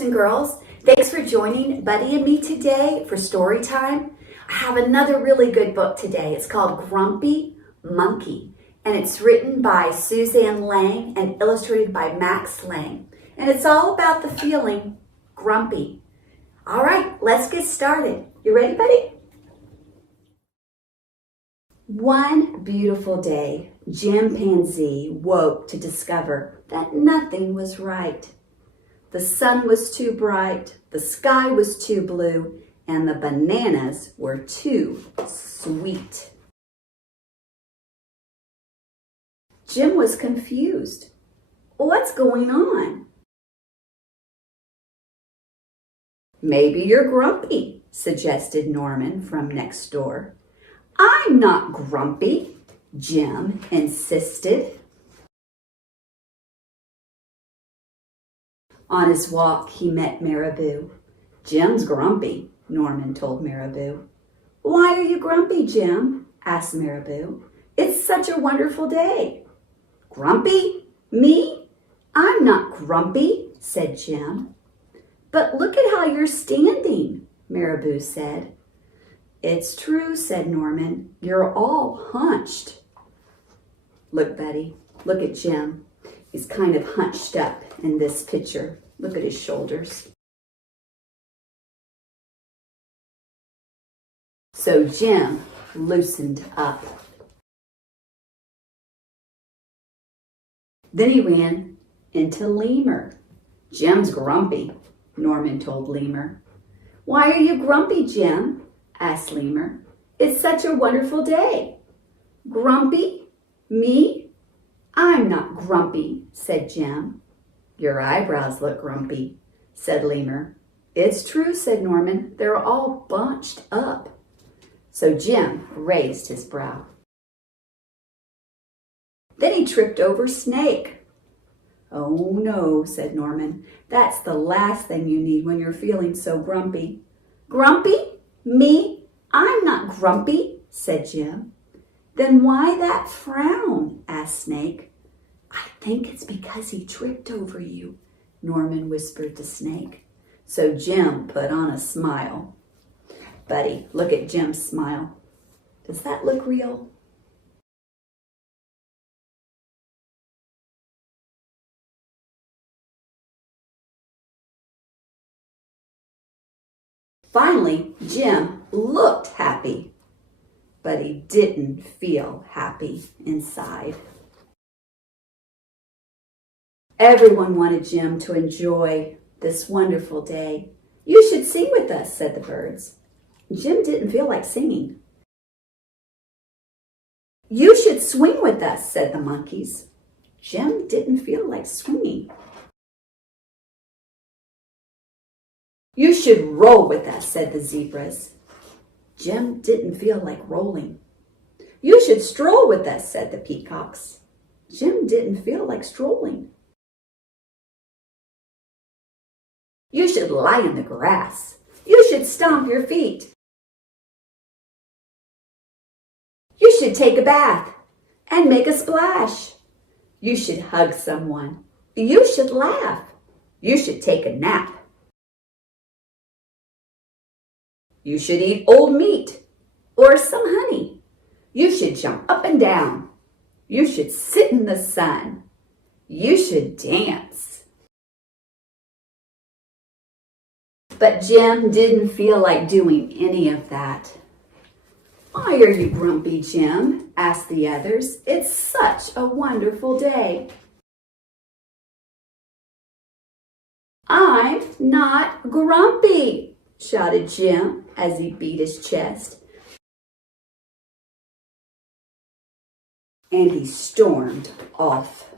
boys and girls. Thanks for joining Buddy and me today for Storytime. I have another really good book today. It's called Grumpy Monkey, and it's written by Suzanne Lang and illustrated by Max Lang. And it's all about the feeling grumpy. All right, let's get started. You ready, buddy? One beautiful day, Jim Panzee woke to discover that nothing was right. The sun was too bright, the sky was too blue, and the bananas were too sweet. Jim was confused. What's going on? Maybe you're grumpy, suggested Norman from next door. I'm not grumpy, Jim insisted. On his walk, he met Marabou. Jim's grumpy, Norman told Marabou. Why are you grumpy, Jim? Asked Marabou. It's such a wonderful day. Grumpy? Me? I'm not grumpy, said Jim. But look at how you're standing, Marabou said. It's true, said Norman. You're all hunched. Look, Betty, look at Jim. He's kind of hunched up in this picture. Look at his shoulders. So Jim loosened up. Then he ran into Lemur. Jim's grumpy, Norman told Lemur. Why are you grumpy, Jim? Asked Lemur. It's such a wonderful day. Grumpy? Me? I'm not grumpy, said Jim. Your eyebrows look grumpy, said Lemur. It's true, said Norman. They're all bunched up. So Jim raised his brow. Then he tripped over Snake. Oh no, said Norman. That's the last thing you need when you're feeling so grumpy. Grumpy? Me? I'm not grumpy, said Jim. Then why that frown? Asked Snake. I think it's because he tripped over you, Norman whispered to Snake. So Jim put on a smile. Buddy, look at Jim's smile. Does that look real? Finally, Jim looked happy, but he didn't feel happy inside. Everyone wanted Jim to enjoy this wonderful day. You should sing with us, said the birds. Jim didn't feel like singing. You should swing with us, said the monkeys. Jim didn't feel like swinging. You should roll with us, said the zebras. Jim didn't feel like rolling. You should stroll with us, said the peacocks. Jim didn't feel like strolling. You should lie in the grass. You should stomp your feet. You should take a bath and make a splash. You should hug someone. You should laugh. You should take a nap. You should eat old meat or some honey. You should jump up and down. You should sit in the sun. You should dance. But Jim didn't feel like doing any of that. Why are you grumpy, Jim? Asked the others. It's such a wonderful day. I'm not grumpy, shouted Jim as he beat his chest. And he stormed off.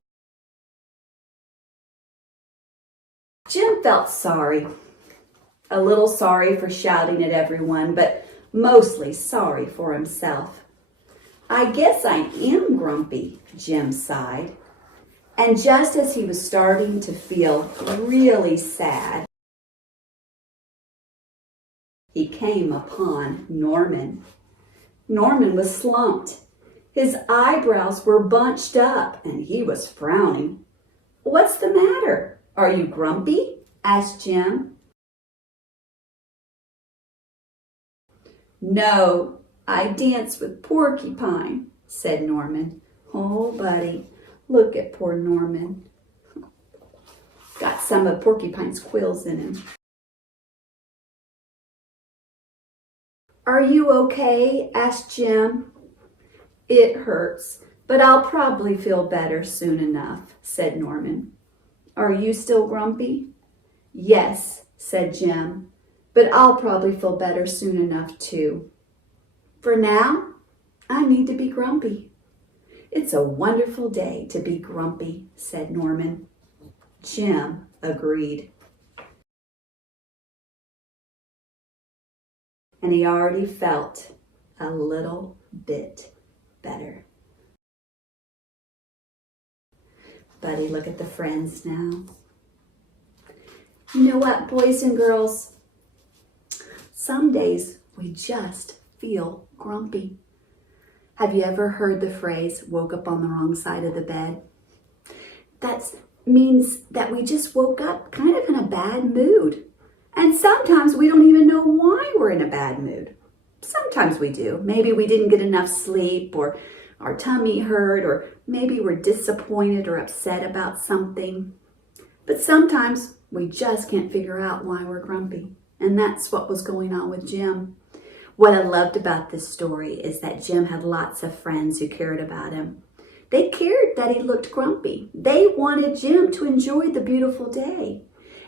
Jim felt sorry. A little sorry for shouting at everyone, but mostly sorry for himself. I guess I am grumpy, Jim sighed. And just as he was starting to feel really sad, he came upon Norman. Norman was slumped. His eyebrows were bunched up and he was frowning. What's the matter? Are you grumpy? asked Jim. No, I dance with Porcupine, said Norman. Oh, buddy, look at poor Norman. Got some of Porcupine's quills in him. Are you okay? Asked Jim. It hurts, but I'll probably feel better soon enough, said Norman. Are you still grumpy? Yes, said Jim, but I'll probably feel better soon enough too. For now, I need to be grumpy. It's a wonderful day to be grumpy, said Norman. Jim agreed. And he already felt a little bit better. Buddy, look at the friends now. You know what, boys and girls? Some days we just feel grumpy. Have you ever heard the phrase, woke up on the wrong side of the bed? That means that we just woke up kind of in a bad mood. And sometimes we don't even know why we're in a bad mood. Sometimes we do. Maybe we didn't get enough sleep, or our tummy hurt, or maybe we're disappointed or upset about something. But sometimes we just can't figure out why we're grumpy. And that's what was going on with Jim. What I loved about this story is that Jim had lots of friends who cared about him. They cared that he looked grumpy. They wanted Jim to enjoy the beautiful day.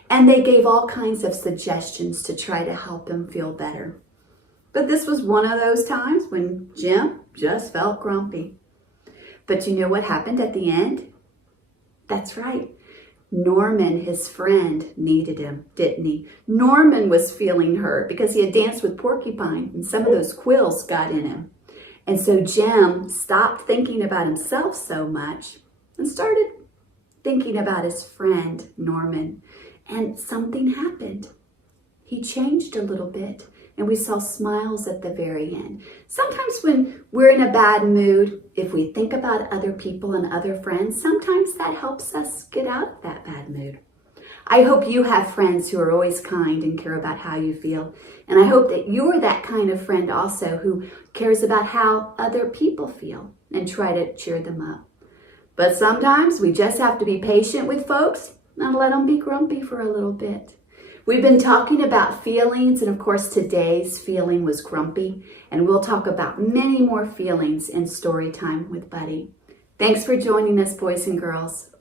And they gave all kinds of suggestions to try to help him feel better. But this was one of those times when Jim just felt grumpy. But you know what happened at the end? That's right. Norman, his friend, needed him, didn't he? Norman was feeling hurt because he had danced with Porcupine and some of those quills got in him. And so Jim stopped thinking about himself so much and started thinking about his friend, Norman. And something happened. He changed a little bit, and we saw smiles at the very end. Sometimes when we're in a bad mood, if we think about other people and other friends, sometimes that helps us get out of that bad mood. I hope you have friends who are always kind and care about how you feel. And I hope that you're that kind of friend also who cares about how other people feel and try to cheer them up. But sometimes we just have to be patient with folks and let them be grumpy for a little bit. We've been talking about feelings, and of course today's feeling was grumpy, and we'll talk about many more feelings in Storytime with Buddy. Thanks for joining us, boys and girls.